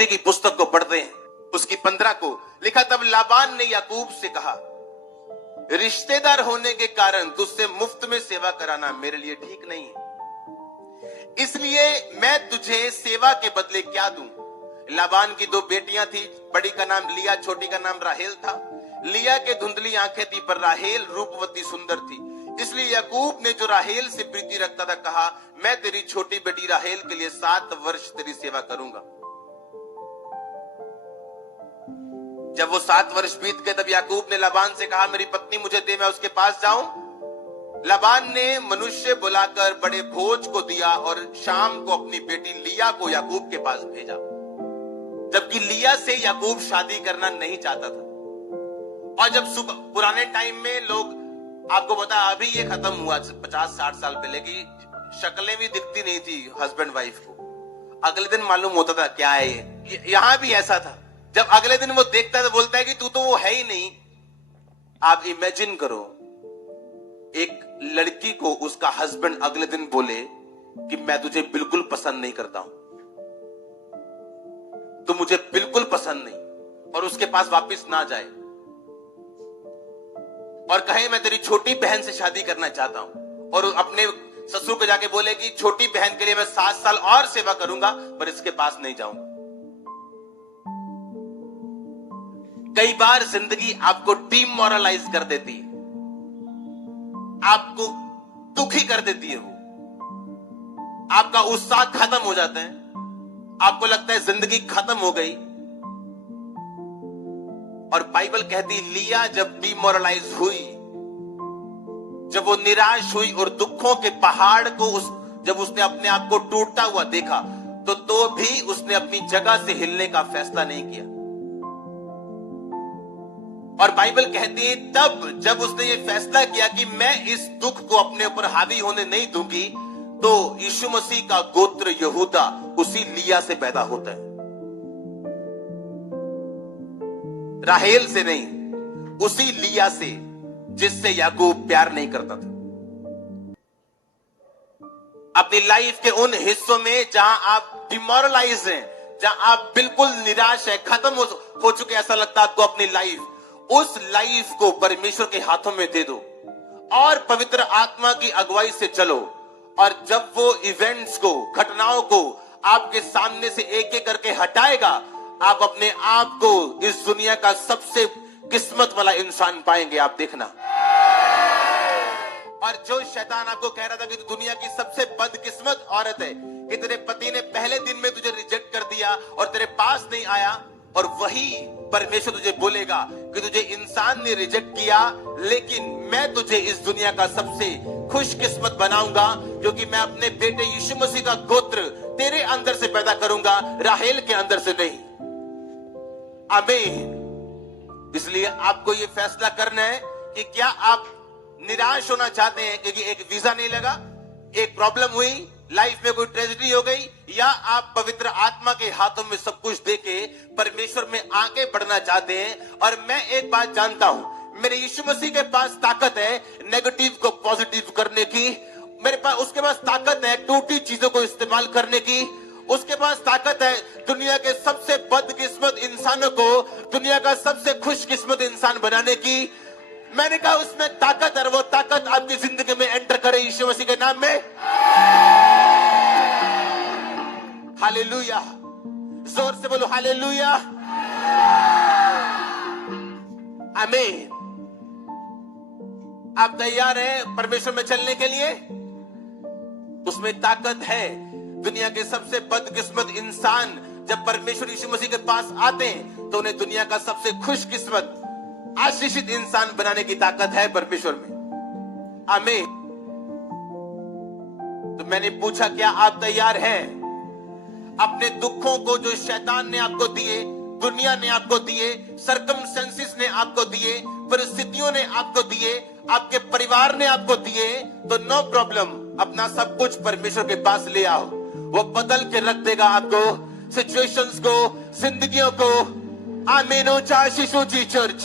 उत्पत्ति की पुस्तक को पढ़ते हैं, उसकी 15 को लिखा, तब लाबान ने याकूब से कहा, रिश्तेदार होने के कारण तुझसे मुफ्त में सेवा कराना मेरे लिए ठीक नहीं है, इसलिए मैं तुझे सेवा के बदले क्या दूं। लाबान की 2 बेटियां थी, बड़ी का नाम लिया, छोटी का नाम राहेल था। लिया के धुंधली आंखें थी, पर राहेल रूपवती सुंदर थी, इसलिए याकूब ने जो राहेल से प्रीति रखता था कहा, मैं तेरी छोटी बेटी राहेल के लिए 7 वर्ष तेरी सेवा करूंगा। जब वो 7 वर्ष बीत गए, तब याकूब ने लाबान से कहा, मेरी पत्नी मुझे दे, मैं उसके पास जाऊं। लाबान ने मनुष्य बुलाकर बड़े भोज को दिया और शाम को अपनी बेटी लिया को याकूब के पास भेजा, जबकि लिया से याकूब शादी करना नहीं चाहता था। और जब सुबह पुराने टाइम में लोग, आपको पता है अभी ये खत्म हुआ 50-60 साल पहले की शक्लें भी दिखती नहीं थी हस्बैंड वाइफ को, अगले दिन मालूम होता था क्या है ये। यहां भी ऐसा था, जब अगले दिन वो देखता है तो बोलता है कि तू तो वो है ही नहीं। आप इमेजिन करो, एक लड़की को उसका हस्बैंड अगले दिन बोले कि मैं तुझे बिल्कुल पसंद नहीं करता हूं, तो मुझे बिल्कुल पसंद नहीं, और उसके पास वापस ना जाए और कहे मैं तेरी छोटी बहन से शादी करना चाहता हूं, और अपने ससुर को जाके बोले कि छोटी बहन के लिए मैं 7 साल और सेवा करूंगा पर इसके पास नहीं जाऊंगा। कई बार जिंदगी आपको डीमोरलाइज कर देती है, आपको दुखी कर देती है, वो आपका उत्साह खत्म हो जाता है, आपको लगता है जिंदगी खत्म हो गई। और बाइबल कहती, लिया जब डिमोरलाइज हुई, जब वो निराश हुई और दुखों के पहाड़ को जब उसने अपने आप को टूटता हुआ देखा, तो भी उसने अपनी जगह से हिलने का फैसला नहीं किया। और बाइबल कहती है, तब जब उसने ये फैसला किया कि मैं इस दुख को अपने ऊपर हावी होने नहीं दूंगी, तो यीशु मसीह का गोत्र यहूदा उसी लिया से पैदा होता है, राहेल से नहीं, उसी लिया से जिससे याकूब प्यार नहीं करता था। अपनी लाइफ के उन हिस्सों में जहां आप डिमोरलाइज हैं, जहां आप बिल्कुल निराश है, खत्म हो चुके, ऐसा लगता है आपको अपनी लाइफ, उस लाइफ को परमेश्वर के हाथों में दे दो और पवित्र आत्मा की अगुवाई से चलो। और जब वो इवेंट्स को, घटनाओं को आपके सामने से एक एक करके हटाएगा, आप अपने आप को इस दुनिया का सबसे किस्मत वाला इंसान पाएंगे, आप देखना। और जो शैतान आपको कह रहा था कि तू दुनिया की सबसे बदकिस्मत औरत है, कि तेरे पति ने पहले दिन में तुझे रिजेक्ट कर दिया और तेरे पास नहीं आया, और वही परमेश्वर तुझे बोलेगा कि तुझे इंसान ने रिजेक्ट किया, लेकिन मैं तुझे इस दुनिया का सबसे खुशकिस्मत बनाऊंगा, क्योंकि मैं अपने बेटे यीशु मसीह का गोत्र तेरे अंदर से पैदा करूंगा, राहेल के अंदर से नहीं। आमीन। इसलिए आपको यह फैसला करना है कि क्या आप निराश होना चाहते हैं क्योंकि एक वीजा नहीं लगा, एक प्रॉब्लम हुई, लाइफ में कोई ट्रेजेडी हो गई, या आप पवित्र आत्मा के हाथों में सब कुछ देके परमेश्वर में आगे बढ़ना चाहते हैं। और मैं एक बात जानता हूं, मेरे यीशु मसीह के पास ताकत है नेगेटिव को पॉजिटिव करने की, मेरे पास उसके पास ताकत है टूटी चीजों को इस्तेमाल करने की, उसके पास ताकत है दुनिया के सबसे बदकिस्मत इंसानों को दुनिया का सबसे खुशकिस्मत इंसान बनाने की। मैंने कहा उसमें ताकत है, वो ताकत आपकी जिंदगी में एंटर करे यीशु मसीह के नाम में। हालेलुया, जोर से बोलो हालेलुया, आमीन। आप तैयार हैं परमेश्वर में चलने के लिए? उसमें ताकत है। दुनिया के सबसे बदकिस्मत इंसान जब परमेश्वर यीशु मसीह के पास आते हैं तो उन्हें दुनिया का सबसे खुशकिस्मत आशीषित इंसान बनाने की ताकत है परमेश्वर में। आमीन। तो मैंने पूछा, क्या आप तैयार हैं अपने दुखों को जो शैतान ने आपको दिए, दुनिया ने आपको दिए, सर्कमस्टेंसेस ने आपको दिए, परिस्थितियों ने आपको दिए, आपके परिवार ने आपको दिए, तो नो प्रॉब्लम, अपना सब कुछ परमेश्वर के पास ले आओ, वो बदल के रख देगा आपको, सिचुएशंस को, जिंदगियों को। आमीन। ऊंचा आशीष ऊंची चर्च।